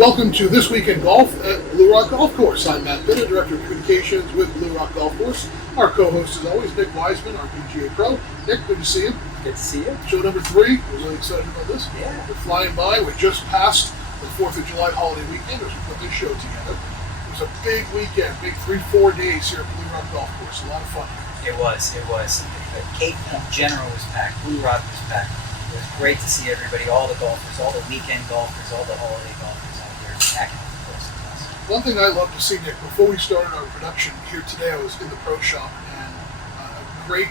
welcome to This Week in Golf at Blue Rock Golf Course. I'm Matt Pitta, Director of Communications with Blue Rock Golf Course. Our co-host is always Nick Wiseman, our PGA Pro. Nick, good to see you. Good to see you. Show number 3. We're really excited about this. Yeah. We're flying by. We just passed the 4th of July holiday weekend as we put this show together. It was a big weekend, big 3-4 days here at Blue Rock Golf Course. A lot of fun. It was. The Cape in general was packed. Blue Rock was packed. It was great to see everybody, all the golfers, all the weekend golfers, all the holiday golfers out there packing up the course with us. One thing I love to see, Nick, before we started our production here today, I was in the pro shop, and a great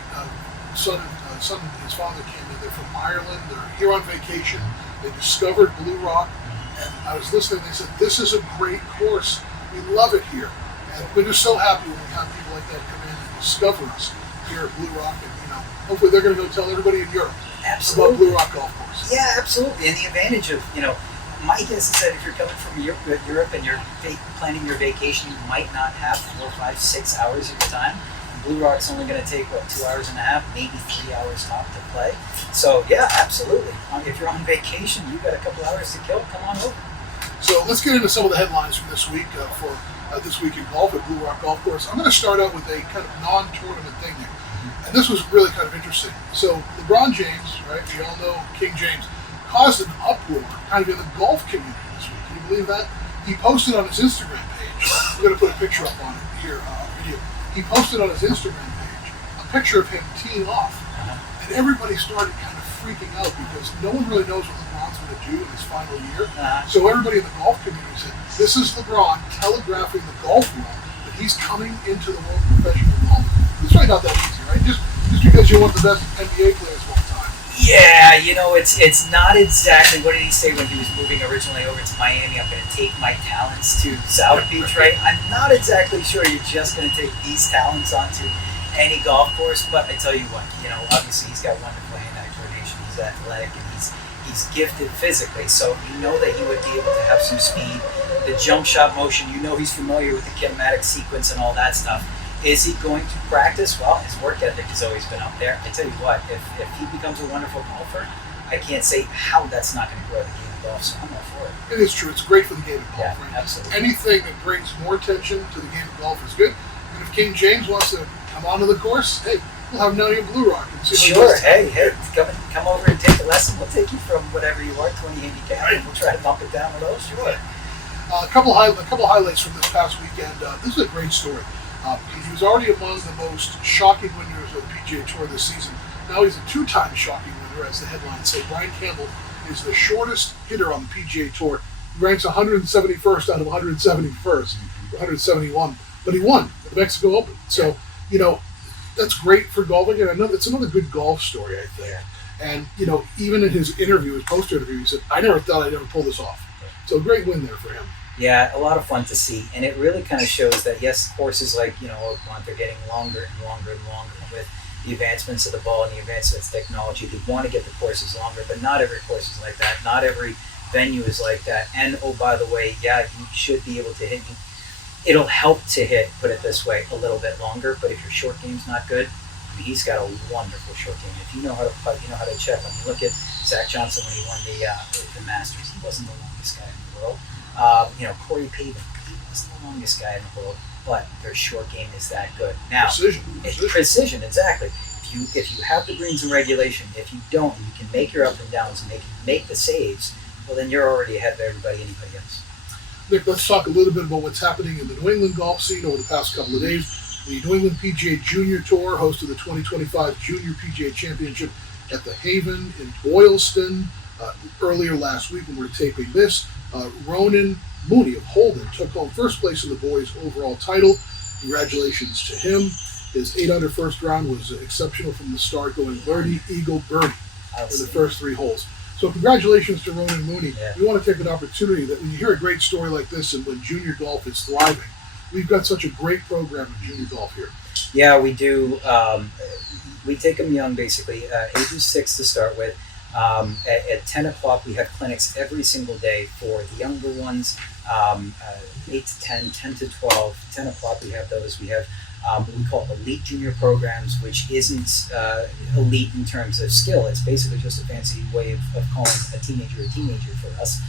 son and his father came in. They're from Ireland. They're here on vacation. They discovered Blue Rock, and I was listening. They said, "This is a great course. We love it here." And we're just so happy when we have people like that come in and discover us here at Blue Rock. And, hopefully they're going to go tell everybody in Europe about Blue Rock Golf Course. Yeah, absolutely. And the advantage of, my guess is that if you're coming from Europe and you're planning your vacation, you might not have 4, 5, 6 hours of your time. Blue Rock's only going to take, 2 hours and a half, maybe 3 hours top to play. So, yeah, absolutely. If you're on vacation, you've got a couple hours to kill, come on over. So let's get into some of the headlines from this week for This Week in Golf at Blue Rock Golf Course. I'm going to start out with a kind of non-tournament thing here. And this was really kind of interesting. So LeBron James, right, we all know King James, caused an uproar kind of in the golf community this week. Can you believe that? He posted on his Instagram page, we're going to put a picture up on it here on video. He posted on his Instagram page a picture of him teeing off. And everybody started kind of freaking out because no one really knows what LeBron's going to do in his final year. So everybody in the golf community said, this is LeBron telegraphing the golf world that he's coming into the world of professional golf. It's really not that easy, right? Just because you're one of the best NBA players of all time. Yeah, it's not exactly, what did he say when he was moving originally over to Miami? I'm going to take my talents to South Beach, right? I'm not exactly sure you're just going to take these talents onto any golf course, but I tell you what, obviously he's got wonderful hand-eye coordination, he's athletic, and he's gifted physically, so you know that he would be able to have some speed, the jump shot motion, he's familiar with the kinematic sequence and all that stuff. Is he going to practice? Well, his work ethic has always been up there. I tell you what, if he becomes a wonderful golfer, I can't say how that's not going to grow the game of golf, so I'm all for it. It is true. It's great for the game of golf, yeah, right? Absolutely. Anything that brings more attention to the game of golf is good. And if King James wants to come onto the course, hey, we'll have him down here in Blue Rock. And see sure. Hey, come over and take a lesson. We'll take you from whatever you are, 20 handicap, right. And we'll try to bump it down with those. Sure. A couple highlights from this past weekend. This is a great story. He was already among the most shocking winners of the PGA Tour this season. Now he's a 2-time shocking winner, as the headlines say. Brian Campbell is the shortest hitter on the PGA Tour. He ranks 171st out of 171, but he won the Mexico Open. So, that's great for golfing, and it's another good golf story, I think. And, even in his interview, his post-interview, he said, I never thought I'd ever pull this off. So a great win there for him. Yeah, a lot of fun to see, and it really kind of shows that, yes, courses like, Oakmont are getting longer and longer and longer with the advancements of the ball and the advancements of technology. They want to get the courses longer, but not every course is like that. Not every venue is like that. And, oh, by the way, yeah, you should be able to hit. It'll help to hit, put it this way, a little bit longer, but if your short game's not good, he's got a wonderful short game. If you know how to putt, you know how to check. When you look at Zach Johnson when he won the Masters, he wasn't the longest guy in the world. Corey Pavin, he wasn't the longest guy in the world, but their short game is that good. Now, precision, exactly. If you have the greens in regulation, if you don't, you can make your up and downs and make the saves. Well, then you're already ahead of anybody else. Nick, let's talk a little bit about what's happening in the New England golf scene over the past couple of days. The New England PGA Junior Tour hosted the 2025 Junior PGA Championship at the Haven in Boylston earlier last week when we were taping this. Ronan Mooney of Holden took home first place in the boys' overall title. Congratulations to him. His 8-under first round was exceptional from the start, going birdie, eagle, birdie in the first 3 holes. So congratulations to Ronan Mooney. Yeah. We want to take an opportunity that when you hear a great story like this and when junior golf is thriving, we've got such a great program in junior golf here. Yeah, we do. We take them young, basically, ages 6 to start with. At 10 o'clock, we have clinics every single day for the younger ones, 8 to 10, 10 to 12. 10 o'clock, we have those. We have what we call elite junior programs, which isn't elite in terms of skill. It's basically just a fancy way of calling a teenager for us.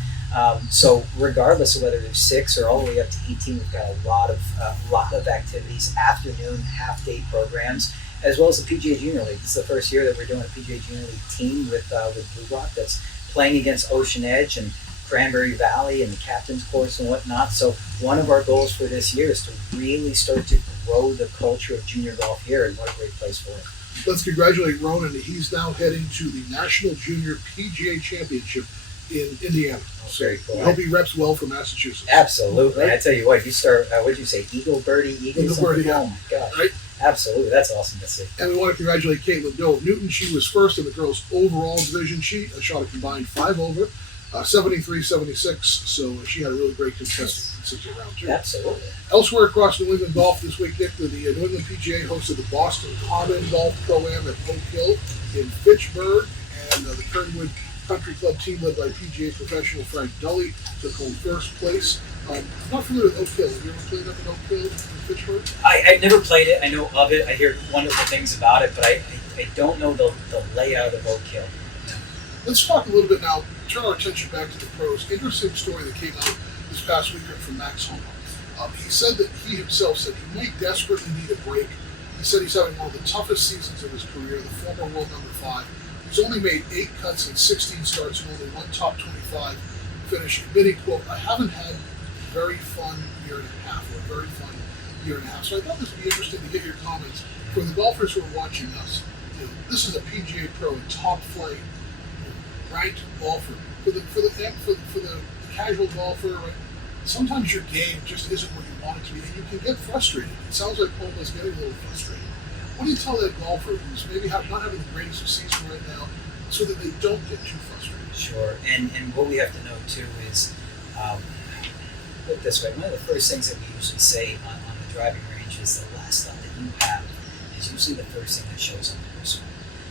So regardless of whether there's 6 or all the way up to 18, we've got a lot of activities, afternoon, half-day programs, as well as the PGA Junior League. This is the first year that we're doing a PGA Junior League team with Blue Rock that's playing against Ocean Edge and Cranberry Valley and the Captain's Course and whatnot. So one of our goals for this year is to really start to grow the culture of junior golf here, and what a great place for it. Let's congratulate Ronan. He's now heading to the National Junior PGA Championship in Indiana. So very cool. I hope he reps well for Massachusetts. Absolutely. Right? I tell you what, you start, what'd you say, Eagle Birdie, Eagle Birdie, yeah. Oh my gosh. Right? Absolutely. That's awesome to see. And we want to congratulate Caitlin Doe of Newton. She was first in the girls' overall division. She shot a combined 5 over, 73-76. So she had a really great consistent round, too. Absolutely. Elsewhere across New England golf this week, Nick, the New England PGA hosted the Boston Common Golf Pro-Am at Oak Hill in Fitchburg, and the Kernwood Country Club team led by PGA professional Frank Dully took home first place. I'm not familiar with Oak Hill. Have you ever played up in Oak Hill in Fitchburg? I've never played it. I know of it. I hear wonderful things about it, but I don't know the layout of Oak Hill. Let's talk a little bit now, turn our attention back to the pros. Interesting story that came out this past weekend from Max Homa. He said that he himself said he may desperately need a break. He said he's having one of the toughest seasons of his career, the former world number 5. He's only made 8 cuts in 16 starts and only 1 top 25 finish. Admitting, quote, I haven't had a very fun year and a half, or a very fun year and a half. So I thought this would be interesting to get your comments. For the golfers who are watching us, this is a PGA Pro in top flight, ranked golfer. For the casual golfer, right? Sometimes your game just isn't where you want it to be, and you can get frustrated. It sounds like Homa's getting a little frustrated. What do you tell that golfer who's maybe not having the greatest of season right now, so that they don't get too frustrated? Sure, and what we have to know too is, put it this way, one of the first things that we usually say on the driving range is the last thought that you have is usually the first thing that shows up in your swing.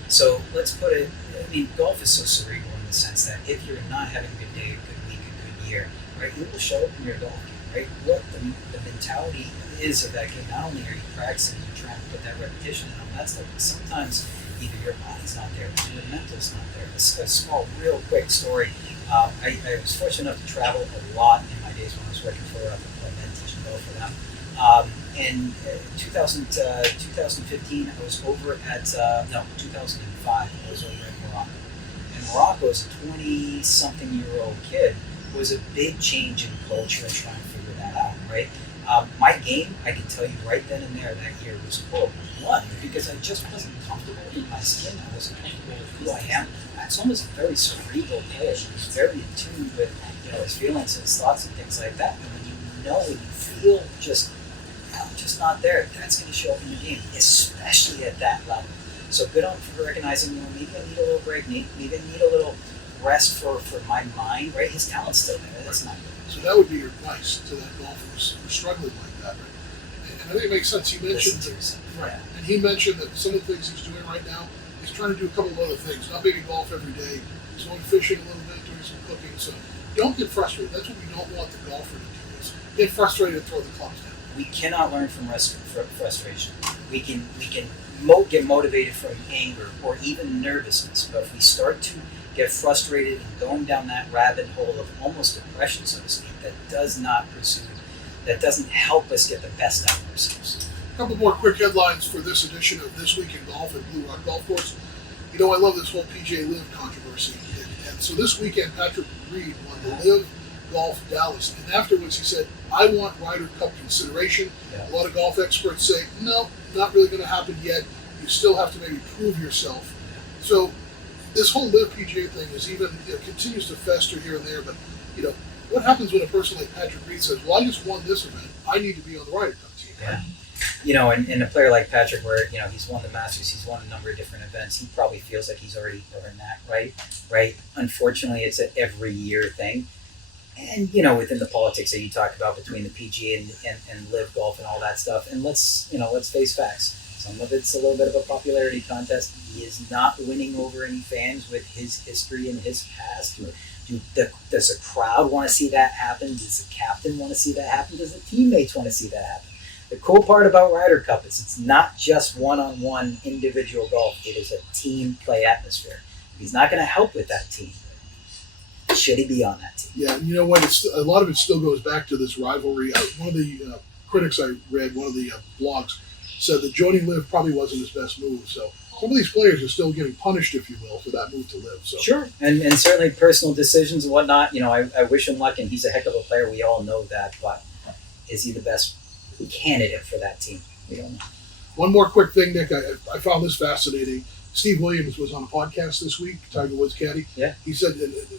So let's put it, I mean, golf is so cerebral in the sense that if you're not having a good day, a good week, a good year, right, it will show up in your golf game, right? What the mentality is of that game, not only are you practicing, you're trying to put that repetition and all that stuff, but sometimes either your body's not there or your mental's not there. A small, real quick story. I was fortunate enough to travel a lot in my days when I was working for men teaching golf for them. In 2015, I was over at, 2005, I was over at Morocco. And Morocco, as a 20-something-year-old kid, was a big change in culture and trying to figure that out, right? My game, I can tell you right then and there that year was horrible. One, because I just wasn't comfortable in my skin. I wasn't comfortable with who I am. That's almost a very cerebral player. He's very in tune with his feelings and his thoughts and things like that. And when you feel just not there, that's going to show up in your game, especially at that level. So good on for recognizing, maybe I need a little break, maybe I need a little rest for my mind, right? His talent's still there. That's not good. So that would be your advice to that golfer who's struggling like that, right? And I think it makes sense. He mentioned right, and he mentioned that some of the things he's doing right now, he's trying to do a couple of other things. Not maybe golf every day. He's going fishing a little bit, doing some cooking. So don't get frustrated. That's what we don't want the golfer to do. Is get frustrated and throw the clubs down. We cannot learn from frustration. We can get motivated from anger or even nervousness, but if we start to get frustrated and going down that rabbit hole of almost depression, so to speak, that doesn't help us get the best out of ourselves. A couple more quick headlines for this edition of This Week in Golf at Blue Rock Golf Course. I love this whole PGA Live controversy. And so this weekend, Patrick Reed won the Live Golf Dallas. And afterwards he said, I want Ryder Cup consideration. Yeah. A lot of golf experts say, no, not really going to happen yet. You still have to maybe prove yourself. Yeah. So this whole Live PGA thing is even continues to fester here and there. But, what happens when a person like Patrick Reed says, well, I just won this event. I need to be on the Ryder Cup team. Yeah. And a player like Patrick, where, he's won the Masters, he's won a number of different events, he probably feels like he's already earned that, right? Unfortunately, it's an every year thing. And, within the politics that you talk about between the PGA and Live Golf and all that stuff, and let's face facts. Some of it's a little bit of a popularity contest. He is not winning over any fans with his history and his past. Does a crowd want to see that happen? Does the captain want to see that happen? Does the teammates want to see that happen? The cool part about Ryder Cup is it's not just one-on-one individual golf. It is a team play atmosphere. He's not going to help with that team. should he be on that team? Yeah, and you know what? A lot of it still goes back to this rivalry. One of the critics I read, one of the blogs, said that joining Liv probably wasn't his best move. So some of these players are still getting punished, if you will, for that move to Liv. So. Sure, and certainly personal decisions and whatnot. I wish him luck, and he's a heck of a player. We all know that, but is he the best candidate for that team? We don't know. One more quick thing, Nick. I found this fascinating. Steve Williams was on a podcast this week, Tiger Woods caddy. Yeah. He said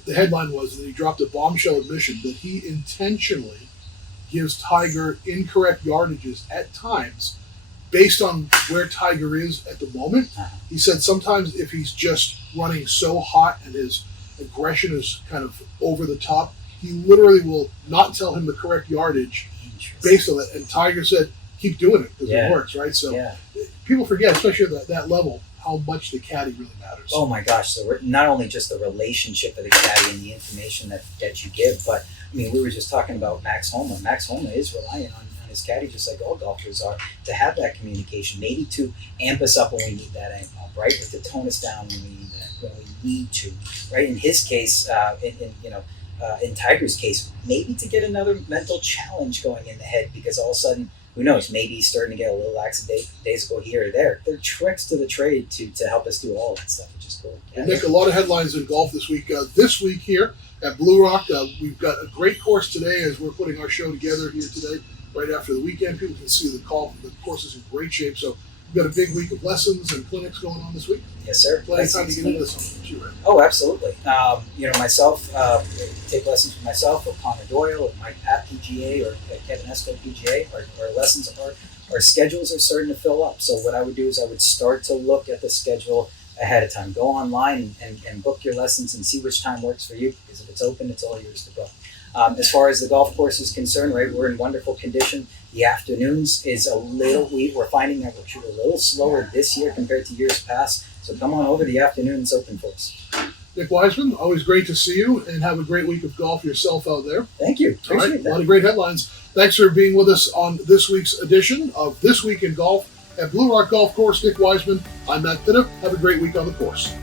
the headline was that he dropped a bombshell admission that he intentionally gives Tiger incorrect yardages at times based on where Tiger is at the moment. He said sometimes if he's just running so hot and his aggression is kind of over the top, he literally will not tell him the correct yardage based on that. And Tiger said, keep doing it because it works, right? So people forget, especially at that level, how much the caddy really matters. Oh my gosh! So not only just the relationship of the caddy and the information that you give, but I mean, we were just talking about Max Homa. Max Homa is reliant on his caddy, just like all golfers are, to have that communication, maybe to amp us up when we need that amp up, right? Or to tone us down when we need to, right? In his case, in Tiger's case, maybe to get another mental challenge going in the head, because all of a sudden, who knows, maybe he's starting to get a little lackadaisical here or there. They're tricks to the trade to help us do all that stuff, which is cool. And Nick, a lot of headlines in golf this week. This week here at Blue Rock, we've got a great course today as we're putting our show together here today, right after the weekend. People can see the course is in great shape. So we've got a big week of lessons and clinics going on this week. Yes, sir. Plenty of time to get into this one, too, right? Oh, absolutely. Myself, take lessons from myself or Connor Doyle or Mike Pat PGA or Kevin Esco PGA. Our lessons our schedules are starting to fill up. So what I would do is I would start to look at the schedule ahead of time. Go online and book your lessons and see which time works for you, because if it's open, it's all yours to book. As far as the golf course is concerned, right, we're in wonderful condition. The afternoons is we're finding that we're shooting a little slower this year compared to years past. So come on over. The afternoon's open for us. Nick Wiseman, always great to see you, and have a great week of golf yourself out there. Thank you. Appreciate that. A lot of great headlines. Thanks for being with us on this week's edition of This Week in Golf at Blue Rock Golf Course. Nick Wiseman, I'm Matt Pitta. Have a great week on the course.